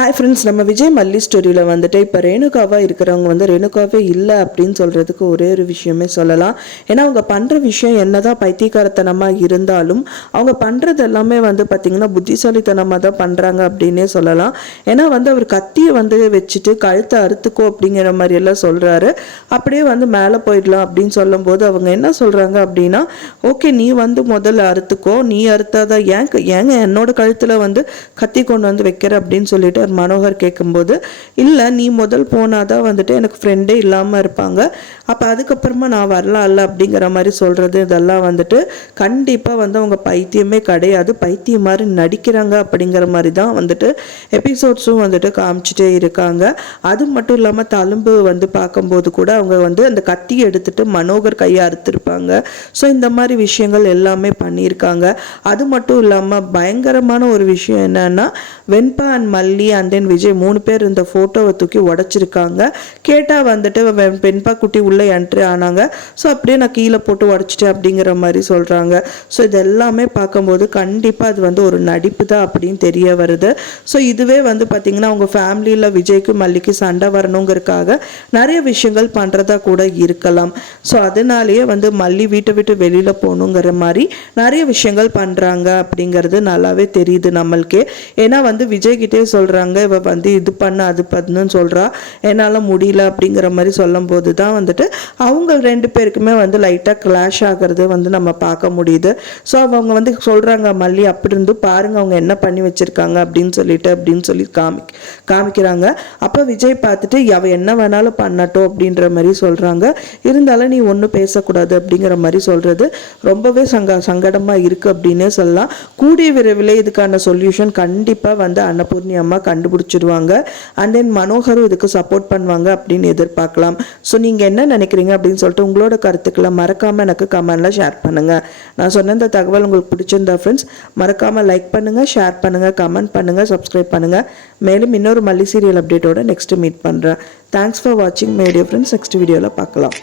Hi friends, நம்ம விஜய் மல்லி ஸ்டோரியில் வந்துட்டு இப்போ ரேணுகாவாக இருக்கிறவங்க வந்து ரேணுகாவே இல்லை அப்படின்னு சொல்கிறதுக்கு ஒரே ஒரு விஷயமே சொல்லலாம். ஏன்னா அவங்க பண்ணுற விஷயம் என்னதான் பைத்தியக்காரத்தனமாக இருந்தாலும் அவங்க பண்ணுறது எல்லாமே வந்து பார்த்திங்கன்னா புத்திசாலித்தனமாக தான் பண்ணுறாங்க அப்படின்னே சொல்லலாம். ஏன்னா வந்து அவர் கத்தியை வந்து வச்சுட்டு கழுத்தை அறுத்துக்கோ அப்படிங்கிற மாதிரி எல்லாம் சொல்கிறாரு. அப்படியே வந்து மேலே போயிடலாம் அப்படின்னு சொல்லும்போது அவங்க என்ன சொல்கிறாங்க அப்படின்னா, ஓகே நீ வந்து முதல்ல அறுத்துக்கோ, நீ அறுத்தாதான் ஏங்க என்னோட கழுத்தில் வந்து கத்தி கொண்டு வந்து வைக்கிற அப்படின்னு சொல்லிட்டு மனோகர் கேட்கும்போது, இல்லை நீ முதல் போனாதான் வந்துட்டு எனக்கு ஃப்ரெண்டே இல்லாமல் இருப்பாங்க, அப்போ அதுக்கப்புறமா நான் வரலாம்ல அப்படிங்கிற மாதிரி சொல்கிறது. இதெல்லாம் வந்துட்டு கண்டிப்பாக வந்து அவங்க பைத்தியமே கிடையாது, பைத்தியம் மாதிரி நடிக்கிறாங்க அப்படிங்கிற மாதிரி தான் வந்துட்டு எபிசோட்ஸும் வந்துட்டு காமிச்சிட்டே இருக்காங்க. அது மட்டும் இல்லாமல் தழும்பு வந்து பார்க்கும்போது கூட அவங்க வந்து அந்த கத்தியை எடுத்துட்டு மனோகர் கையை அறுத்திருப்பாங்க. ஸோ இந்த மாதிரி விஷயங்கள் எல்லாமே பண்ணியிருக்காங்க. அது மட்டும் இல்லாமல் பயங்கரமான ஒரு விஷயம் என்னன்னா, வெண்பா அண்ட் மல்லி அண்ட் தென் விஜய் 3 பேர் இந்த ஃபோட்டோவை தூக்கி உடச்சிருக்காங்க. கேட்டால் வந்துட்டு வெண்பா குட்டி உள்ளே என்ட்ரி ஆனாங்க, ஸோ அப்படியே நான் கீழே போட்டு உடச்சிட்டேன் அப்படிங்கிற மாதிரி சொல்கிறாங்க. ஸோ இதெல்லாமே பார்க்கும்போது கண்டிப்பாக அது வந்து ஒரு நடிப்பு தான் அப்படின்னு தெரிய வருது. ஸோ இதுவே வந்து பார்த்திங்கன்னா அவங்க ஃபேமிலியில் விஜய்க்கு மல்லிக்கு சண்டை வரணுங்கிறதுக்காக நிறைய விஷயங்கள் பண்ணுறதா கூட இருக்கலாம். ஸோ அதனாலேயே வந்து மல்லி வீட்டை விட்டு வெளியில் போகணுங்கிற மாதிரி நிறைய விஷயங்கள் பண்ணுறாங்க அப்படிங்கிறது நல்லாவே தெரியுது நம்மளுக்கே. ஏன்னா வந்து விஜய்கிட்டே சொல்கிறாங்க, இவ வந்து இது பண்ண அது பண்ணுன்னு சொல்கிறா, என்னால் முடியல அப்படிங்கிற மாதிரி சொல்லும் போது தான் வந்துட்டு அவங்க 2 பேருக்குமே வந்து லைட்டாக கிளாஷ் ஆகிறது வந்து நம்ம பார்க்க முடியுது. ஸோ அவங்க வந்து சொல்கிறாங்க, மல்லி அப்படி இருந்து பாருங்க அவங்க என்ன பண்ணி வச்சுருக்காங்க அப்படின்னு சொல்லி காமிக்கிறாங்க. அப்போ விஜய் பார்த்துட்டு அவ என்ன வேணாலும் பண்ணட்டும் அப்படின்ற மாதிரி சொல்கிறாங்க. இருந்தாலும் நீ ஒன்றும் பேசக்கூடாது அப்படிங்கிற மாதிரி சொல்கிறது ரொம்பவே சங்கடமாக இருக்குது அப்படின்னே சொல்லலாம். கூடிய விரைவில் இதுக்கான சொல்யூஷன் கண்டிப்பாக வந்து அன்னபூர்ணி அம்மா கண்டுபிடிச்சிடுவாங்க. அண்ட் தென் மனோகரும் இதுக்கு சப்போர்ட் பண்ணுவாங்க அப்படின்னு எதிர்பார்க்கலாம். ஸோ நீங்கள் என்ன நினைக்கிறீங்க அப்படின்னு சொல்லிட்டு உங்களோட கருத்துக்களை மறக்காமல் எனக்கு கமெண்டில் ஷேர் பண்ணுங்கள். நான் சொன்ன இந்த தகவல் உங்களுக்கு பிடிச்சிருந்தா ஃப்ரெண்ட்ஸ் மறக்காமல் லைக் பண்ணுங்கள், ஷேர் பண்ணுங்கள், கமெண்ட் பண்ணுங்கள், சப்ஸ்கிரைப் பண்ணுங்கள். மேலும் இன்னொரு மல்லி சீரியல் அப்டேட்டோட நெக்ஸ்ட் மீட் பண்ணுறேன். தேங்க்ஸ் ஃபார் வாட்சிங் மை டியர் ஃப்ரெண்ட்ஸ். நெக்ஸ்ட் வீடியோவில் பார்க்கலாம்.